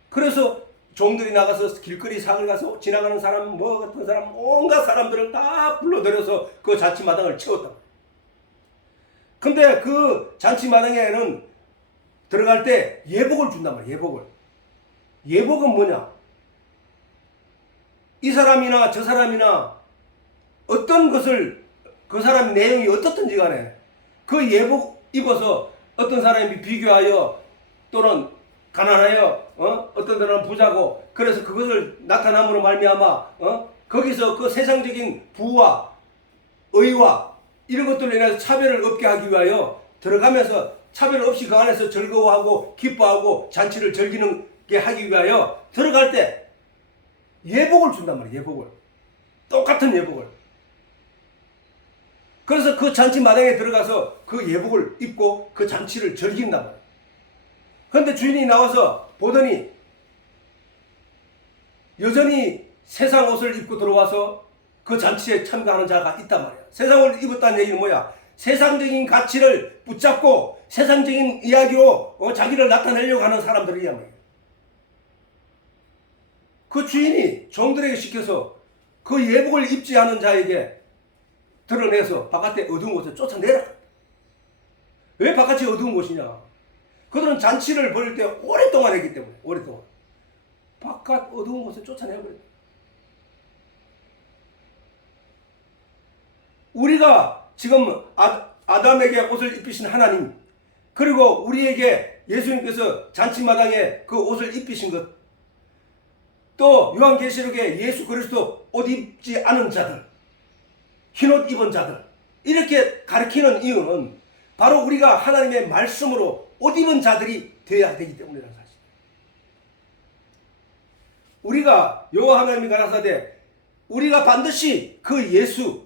그래서 종들이 나가서 길거리 상을 가서 지나가는 사람 뭐 같은 사람 온갖 사람들을 다 불러들여서 그 잔치마당을 채웠다. 근데 그 잔치마당에는 들어갈 때 예복을 준단 말이야. 예복을. 예복은 뭐냐? 이 사람이나 저 사람이나 어떤 것을 그 사람의 내용이 어떻든지 간에 그 예복 입어서 어떤 사람이 비교하여 또는 가난하여 어떤 사람은 부자고 그래서 그것을 나타남으로 말미암아 거기서 그 세상적인 부와 의와 이런 것들로 인해서 차별을 없게 하기 위하여 들어가면서 차별 없이 그 안에서 즐거워하고 기뻐하고 잔치를 즐기는 게 하기 위하여 들어갈 때 예복을 준단 말이에요. 예복을. 똑같은 예복을. 그래서 그 잔치 마당에 들어가서 그 예복을 입고 그 잔치를 즐긴단 말이에요. 그런데 주인이 나와서 보더니 여전히 세상 옷을 입고 들어와서 그 잔치에 참가하는 자가 있단 말이야. 세상 옷을 입었다는 얘기는 뭐야? 세상적인 가치를 붙잡고 세상적인 이야기로 자기를 나타내려고 하는 사람들이란 말이야. 그 주인이 종들에게 시켜서 그 예복을 입지 않은 자에게 드러내서 바깥에 어두운 곳에 쫓아내라. 왜 바깥이 어두운 곳이냐? 그들은 잔치를 벌일 때 오랫동안 했기 때문에 오랫동안 바깥 어두운 곳에 쫓아내버렸다. 우리가 지금 아담에게 옷을 입히신 하나님 그리고 우리에게 예수님께서 잔치마당에 그 옷을 입히신 것 또 요한계시록에 예수 그리스도 옷 입지 않은 자들 흰옷 입은 자들 이렇게 가리키는 이유는 바로 우리가 하나님의 말씀으로 옷 입은 자들이 되어야 되기 때문이라는 사실. 우리가 여호와 하나님이 가라사대 우리가 반드시 그 예수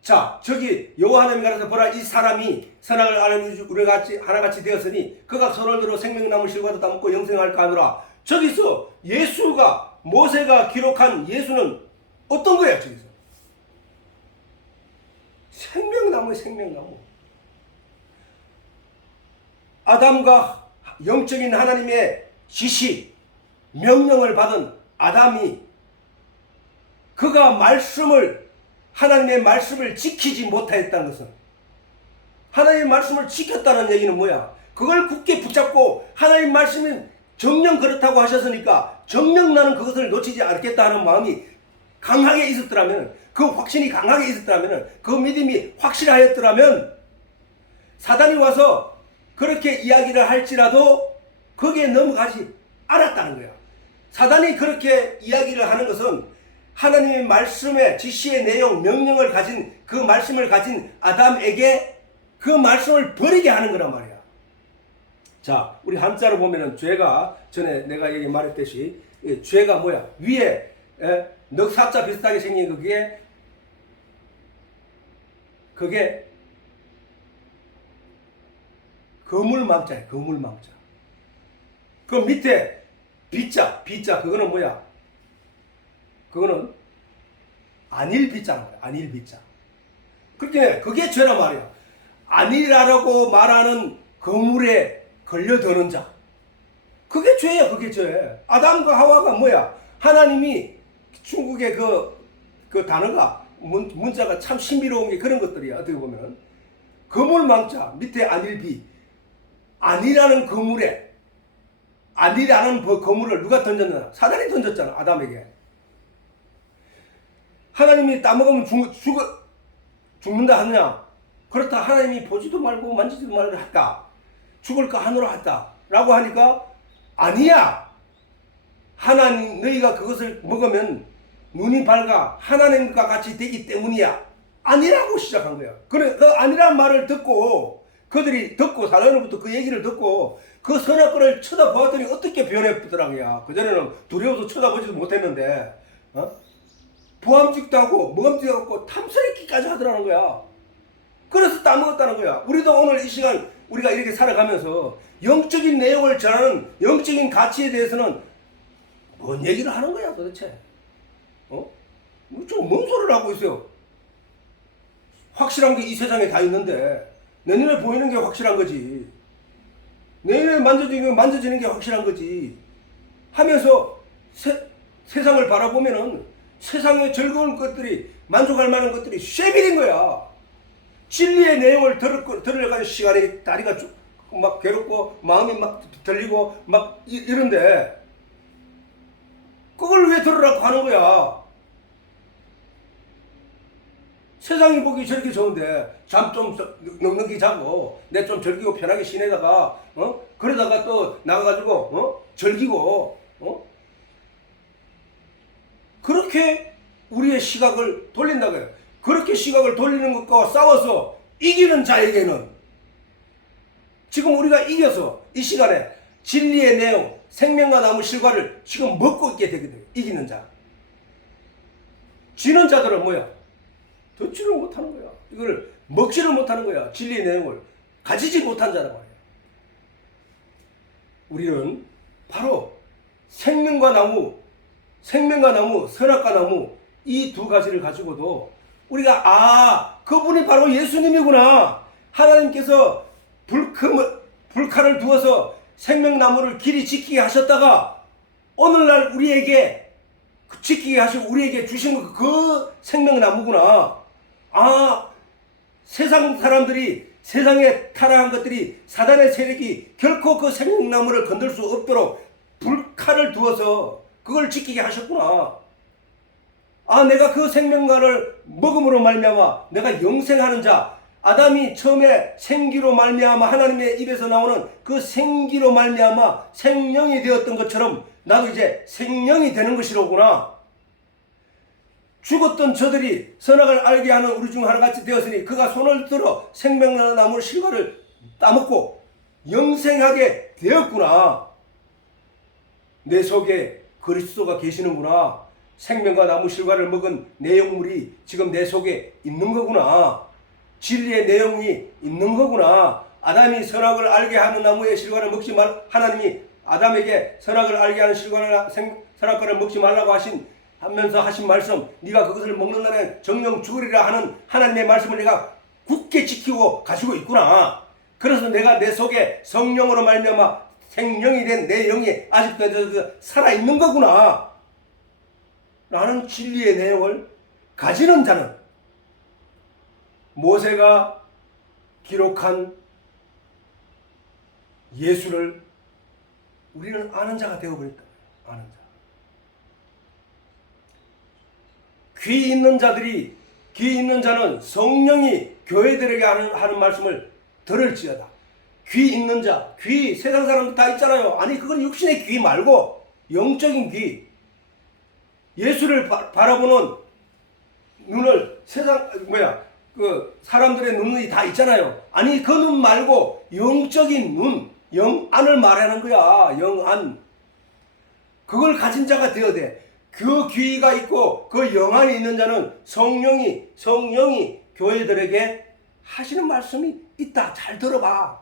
자 저기 여호와 하나님이 가라사대 보라 이 사람이 선악을 알아주고 우리가 하나같이 되었으니 그가 손을 들어 생명나무 실과도 따먹고 영생할까 하노라. 저기서 예수가 모세가 기록한 예수는 어떤 거야 저기서? 생명나무의 생명나무. 아담과 영적인 하나님의 지시, 명령을 받은 아담이 그가 하나님의 말씀을 지키지 못하였다는 것은 하나님의 말씀을 지켰다는 얘기는 뭐야? 그걸 굳게 붙잡고 하나님 말씀은 정녕 그렇다고 하셨으니까 정녕 나는 그것을 놓치지 않겠다 하는 마음이 강하게 있었더라면 그 확신이 강하게 있었더라면 그 믿음이 확실하였더라면 사단이 와서 그렇게 이야기를 할지라도 거기에 넘어가지 않았다는 거야. 사단이 그렇게 이야기를 하는 것은 하나님의 말씀의 지시의 내용, 명령을 가진 그 말씀을 가진 아담에게 그 말씀을 버리게 하는 거란 말이야. 자, 우리 한자로 보면은 죄가 전에 내가 여기 말했듯이 죄가 뭐야? 위에 넉사자 비슷하게 생긴 그게 거물망자야. 거물망자. 그 밑에 비자 그거는 뭐야? 그거는 안일비자는 거야. 안일비자. 그렇게 그게 죄란 말이야. 안일하라고 말하는 거물에 걸려드는 자. 그게 죄야. 그게 죄. 아담과 하와가 뭐야? 하나님이 중국의 그 단어가 문자가 참 신비로운 게 그런 것들이야. 어떻게 보면 거물망자 밑에 안일비. 안이라는 거물에 안이라는 거물을 누가 던졌느냐? 사단이 던졌잖아. 아담에게. 하나님이 따먹으면 죽는다 하느냐? 그렇다 하나님이 보지도 말고 만지지도 말고 했다. 죽을까 하노라 했다. 라고 하니까 아니야. 하나님 너희가 그것을 먹으면 눈이 밝아 하나님과 같이 되기 때문이야. 아니라고 시작한 거야. 그래 그 아니라는 말을 듣고 그들이 듣고 사단으로부터 그 얘기를 듣고 그 선악과를 쳐다보았더니 어떻게 변해보더라고요. 그전에는 두려워서 쳐다보지도 못했는데 부함직도 하고 먹음직도 하고 탐스럽기까지 하더라는 거야. 그래서 따먹었다는 거야. 우리도 오늘 이 시간 우리가 이렇게 살아가면서 영적인 내용을 전하는 영적인 가치에 대해서는 뭔 얘기를 하는 거야 도대체? 좀 뭔 소리를 하고 있어요. 확실한 게 이 세상에 다 있는데 내 눈에 보이는 게 확실한 거지. 내 눈에 만져지는 게 확실한 거지. 하면서 세상을 바라보면은 세상에 즐거운 것들이, 만족할 만한 것들이 쉐빌인 거야. 진리의 내용을 들으려고 시간이 다리가 막 괴롭고 마음이 막 들리고 막 이런데 그걸 왜 들으라고 하는 거야? 세상이 보기 저렇게 좋은데 잠 좀 넉넉히 자고 내 좀 즐기고 편하게 지내다가 그러다가 또 나가가지고 즐기고 그렇게 우리의 시각을 돌린다고요. 그렇게 시각을 돌리는 것과 싸워서 이기는 자에게는 지금 우리가 이겨서 이 시간에 진리의 내용, 생명과 나무 실과를 지금 먹고 있게 되게 돼요. 이기는 자. 지는 자들은 뭐야? 듣지를 못하는 거야. 이걸 먹지를 못하는 거야. 진리의 내용을 가지지 못한 자란 말이야. 우리는 바로 생명과 나무, 선악과 나무 이 두 가지를 가지고도 우리가 그분이 바로 예수님이구나. 하나님께서 불칼을 두어서 생명나무를 길이 지키게 하셨다가 오늘날 우리에게 지키게 하시고 우리에게 주신 그 생명나무구나. 세상 사람들이, 세상에 타락한 것들이, 사단의 세력이 결코 그 생명나무를 건들 수 없도록 불칼을 두어서 그걸 지키게 하셨구나. 내가 그 생명과를 먹음으로 말미암아 내가 영생하는 자, 아담이 처음에 생기로 말미암아 하나님의 입에서 나오는 그 생기로 말미암아 생명이 되었던 것처럼 나도 이제 생명이 되는 것이로구나. 죽었던 저들이 선악을 알게 하는 우리 중 하나같이 되었으니 그가 손을 들어 생명나무 실과를 따먹고 영생하게 되었구나. 내 속에 그리스도가 계시는구나. 생명과 나무 실과를 먹은 내용물이 지금 내 속에 있는 거구나. 진리의 내용이 있는 거구나. 아담이 선악을 알게 하는 나무의 실과를 먹지 하나님이 아담에게 선악을 알게 하는 선악과를 먹지 말라고 하면서 하신 말씀, 네가 그것을 먹는 날에 정령 죽으리라 하는 하나님의 말씀을 내가 굳게 지키고 가지고 있구나. 그래서 내가 내 속에 성령으로 말미암아 생명이 된 내 영이 아직도 살아있는 거구나 라는 진리의 내용을 가지는 자는 모세가 기록한 예수를 우리는 아는 자가 되어버렸다. 아는 자. 귀 있는 자는 성령이 교회들에게 하는 말씀을 들을지어다. 귀 있는 자, 세상 사람들 다 있잖아요. 그건 육신의 귀 말고 영적인 귀. 예수를 바라보는 눈을 사람들의 눈이 다 있잖아요. 그 눈 말고 영적인 눈, 영안을 말하는 거야. 영안. 그걸 가진 자가 되어야 돼. 그 귀가 있고 그 영안이 있는 자는 성령이 교회들에게 하시는 말씀이 있다. 잘 들어봐.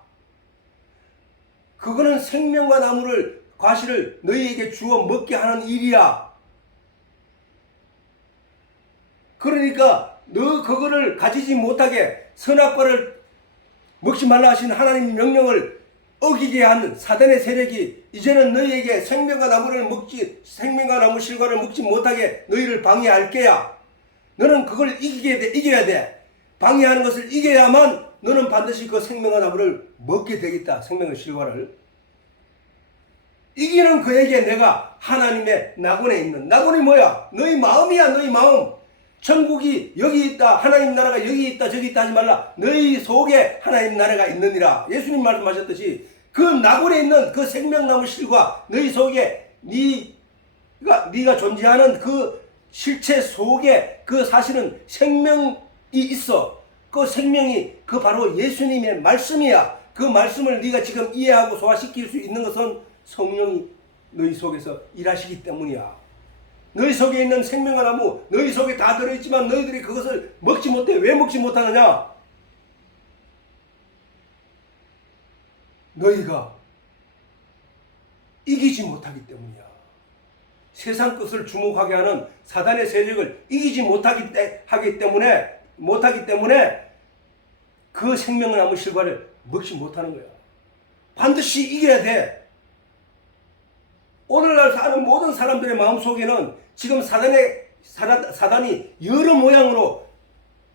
그거는 생명과 나무를 과실을 너희에게 주어 먹게 하는 일이야. 그러니까 너 그거를 가지지 못하게 선악과를 먹지 말라 하신 하나님 명령을 어기게 하는 사단의 세력이 이제는 너희에게 생명과 나무 실과를 먹지 못하게 너희를 방해할 게야. 너는 그걸 이겨야 돼. 방해하는 것을 이겨야만 너는 반드시 그 생명과 나무를 먹게 되겠다. 생명의 실과를. 이기는 그에게 내가 하나님의 낙원에 있는, 낙원이 뭐야? 너희 마음이야. 너희 마음. 천국이 여기 있다, 하나님 나라가 여기 있다, 저기 있다 하지 말라. 너희 속에 하나님 나라가 있느니라. 예수님 말씀하셨듯이 그 낙원에 있는 그 생명나무 실과 너희 속에 네가 존재하는 그 실체 속에 그 사실은 생명이 있어. 그 생명이 그 바로 예수님의 말씀이야. 그 말씀을 네가 지금 이해하고 소화시킬 수 있는 것은 성령이 너희 속에서 일하시기 때문이야. 너희 속에 있는 생명과 나무, 너희 속에 다 들어있지만 너희들이 그것을 먹지 못해. 왜 먹지 못하느냐? 너희가 이기지 못하기 때문이야. 세상 것을 주목하게 하는 사단의 세력을 이기지 못하기 때문에 그 생명의 나무 실과를 먹지 못하는 거야. 반드시 이겨야 돼. 오늘날 사는 모든 사람들의 마음속에는 지금 사단이 여러 모양으로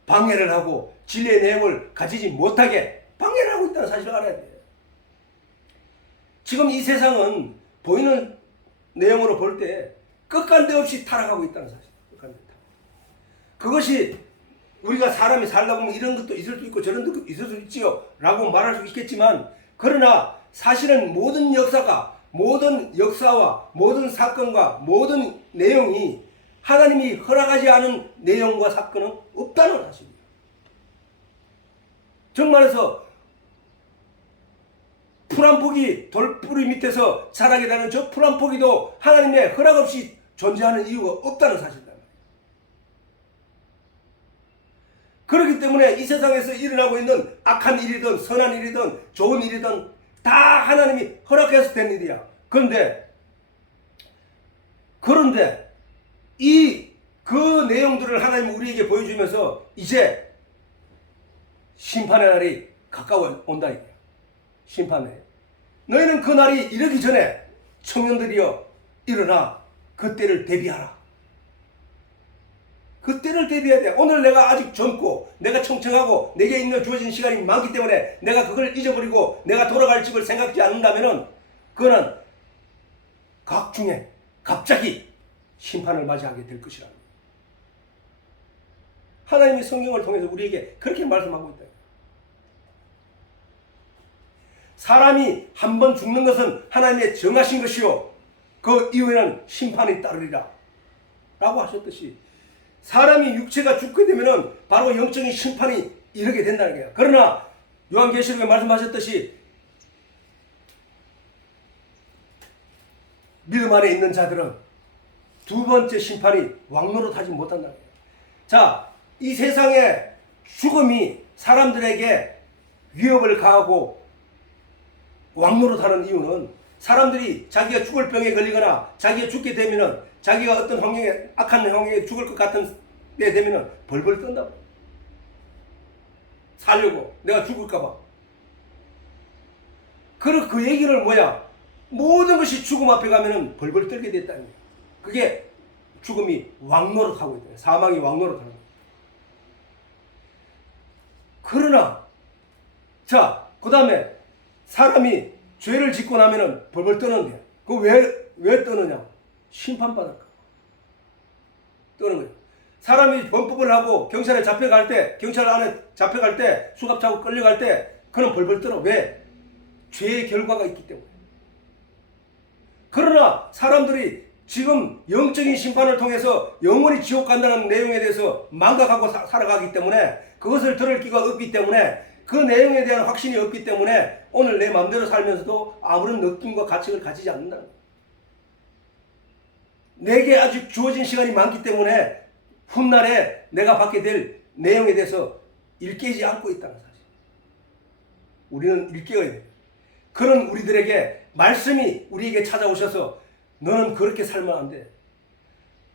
방해를 하고 진리의 내용을 가지지 못하게 방해를 하고 있다는 사실을 알아야 돼요. 지금 이 세상은 보이는 내용으로 볼 때 끝간데 없이 타락하고 있다는 사실. 끝간데 타락. 그것이 우리가 사람이 살다 보면 이런 것도 있을 수 있고 저런 것도 있을 수 있지요 라고 말할 수 있겠지만, 그러나 사실은 모든 역사와 모든 사건과 모든 내용이 하나님이 허락하지 않은 내용과 사건은 없다는 사실입니다. 정말해서 풀 한 폭이 돌뿌리 밑에서 자라게 되는 저 풀 한 폭이도 하나님의 허락 없이 존재하는 이유가 없다는 사실이다. 그렇기 때문에 이 세상에서 일어나고 있는 악한 일이든 선한 일이든 좋은 일이든 다 하나님이 허락해서 된 일이야. 그런데 그 내용들을 하나님 우리에게 보여주면서 이제 심판의 날이 가까워 온다 이거야. 심판의. 너희는 그 날이 이르기 전에 청년들이여 일어나 그때를 대비하라. 그때를 대비해야 돼. 오늘 내가 아직 젊고 내가 청청하고 내게 있는 주어진 시간이 많기 때문에 내가 그걸 잊어버리고 내가 돌아갈 집을 생각지 않는다면은 그거는 각중에 갑자기 심판을 맞이하게 될 것이라는 거예요. 하나님이 성경을 통해서 우리에게 그렇게 말씀하고 있다. 사람이 한 번 죽는 것은 하나님의 정하신 것이요 그 이후에는 심판이 따르리라 라고 하셨듯이, 사람이 육체가 죽게 되면은 바로 영적인 심판이 이르게 된다는 거예요. 그러나 요한계시록에 말씀하셨듯이 믿음 안에 있는 자들은 두 번째 심판이 왕노릇하지 못한다는 거예요. 자, 이 세상의 죽음이 사람들에게 위협을 가하고 왕노릇하는 이유는 사람들이 자기가 죽을 병에 걸리거나 자기가 죽게 되면은 자기가 어떤 환경에 악한 환경에 죽을 것 같은 때 되면은 벌벌 떤다고. 살려고 내가 죽을까봐. 그 얘기를 뭐야? 모든 것이 죽음 앞에 가면은 벌벌 떨게 됐다는 거예요. 그게 죽음이 왕노릇하고 있다. 사망이 왕노릇하는 거예요. 그러나 자, 그 다음에 사람이 죄를 짓고 나면은 벌벌 떠는데, 그 왜 떠느냐? 심판받을까? 떠는 거예요. 사람이 범법을 하고 경찰에 잡혀갈 때, 경찰 안에 잡혀갈 때, 수갑 차고 끌려갈 때, 그는 벌벌 떠는. 왜? 죄의 결과가 있기 때문에. 그러나 사람들이 지금 영적인 심판을 통해서 영원히 지옥 간다는 내용에 대해서 망각하고 살아가기 때문에, 그것을 들을 기가 없기 때문에, 그 내용에 대한 확신이 없기 때문에 오늘 내 마음대로 살면서도 아무런 느낌과 가책을 가지지 않는다는 거예요. 내게 아직 주어진 시간이 많기 때문에 훗날에 내가 받게 될 내용에 대해서 일깨지 않고 있다는 사실. 우리는 일깨어야 돼요. 그런 우리들에게 말씀이 우리에게 찾아오셔서 너는 그렇게 살면 안 돼.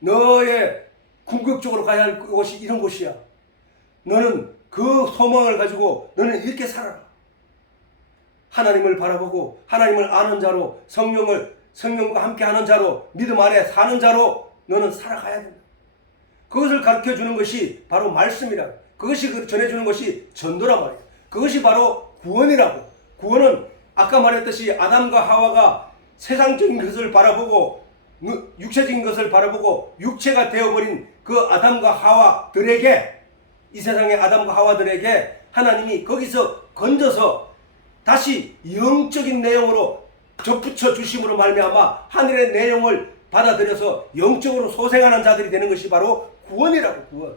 너의 궁극적으로 가야 할 곳이 이런 곳이야. 너는 그 소망을 가지고 너는 이렇게 살아라. 하나님을 바라보고 하나님을 아는 자로, 성령과 함께 하는 자로, 믿음 안에 사는 자로 너는 살아가야 된다. 그것을 가르쳐 주는 것이 바로 말씀이라. 그것이 전해주는 것이 전도란 말이에요. 그것이 바로 구원이라고. 구원은 아까 말했듯이 아담과 하와가 세상적인 것을 바라보고 육체적인 것을 바라보고 육체가 되어버린 그 아담과 하와들에게, 이 세상의 아담과 하와들에게 하나님이 거기서 건져서 다시 영적인 내용으로 접붙여 주심으로 말미암아 하늘의 내용을 받아들여서 영적으로 소생하는 자들이 되는 것이 바로 구원이라고. 구원.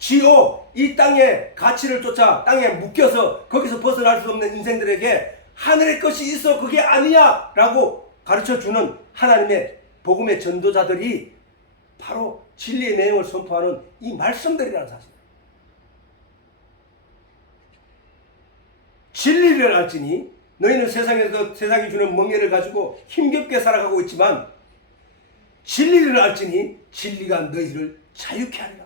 지옥, 이 땅의 가치를 쫓아 땅에 묶여서 거기서 벗어날 수 없는 인생들에게 하늘의 것이 있어 그게 아니야 라고 가르쳐주는 하나님의 복음의 전도자들이 바로 진리의 내용을 선포하는 이 말씀들이라는 사실. 진리를 알지니 너희는 세상에서 세상이 주는 멍에를 가지고 힘겹게 살아가고 있지만 진리를 알지니 진리가 너희를 자유케 하리라.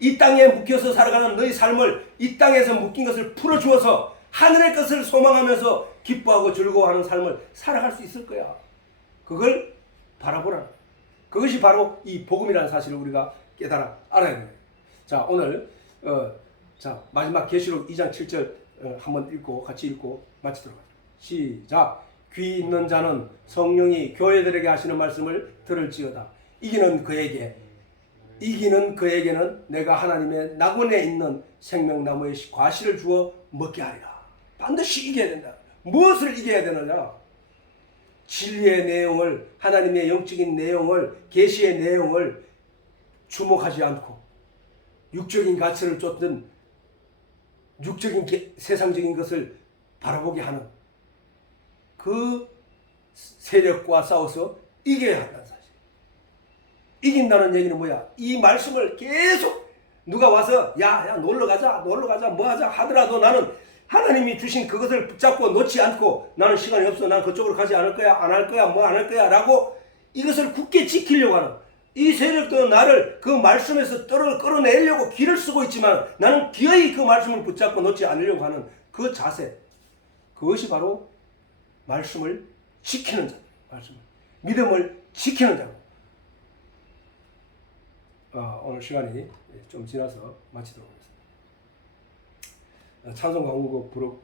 이 땅에 묶여서 살아가는 너희 삶을, 이 땅에서 묶인 것을 풀어주어서 하늘의 것을 소망하면서 기뻐하고 즐거워하는 삶을 살아갈 수 있을 거야. 그걸 바라보라. 그것이 바로 이 복음이라는 사실을 우리가 깨달아 알아야 돼요. 자, 오늘 자 마지막 계시록 2장 7절 한번 읽고 같이 읽고 마치도록 하죠. 시작. 귀 있는 자는 성령이 교회들에게 하시는 말씀을 들을지어다. 이기는 그에게는 내가 하나님의 낙원에 있는 생명나무의 과실을 주어 먹게 하리라. 반드시 이겨야 된다. 무엇을 이겨야 되느냐? 진리의 내용을, 하나님의 영적인 내용을, 계시의 내용을 주목하지 않고 육적인 가치를 쫓든 육적인 세상적인 것을 바라보게 하는 그 세력과 싸워서 이겨야 한다는 사실. 이긴다는 얘기는 뭐야? 이 말씀을 계속 누가 와서 야 놀러 가자 뭐 하자 하더라도 나는 하나님이 주신 그것을 붙잡고 놓지 않고 나는 시간이 없어, 난 그쪽으로 가지 않을 거야, 안 할 거야, 뭐 안 할 거야 라고 이것을 굳게 지키려고 하는 이 세력도 나를 그 말씀에서 끌어내려고 길을 쓰고 있지만 나는 기어이 그 말씀을 붙잡고 놓지 않으려고 하는 그 자세, 그것이 바로 말씀을 지키는 자, 믿음을 지키는 자고. 오늘 시간이 좀 지나서 마치도록 하겠습니다. 찬송 광고곡 부르고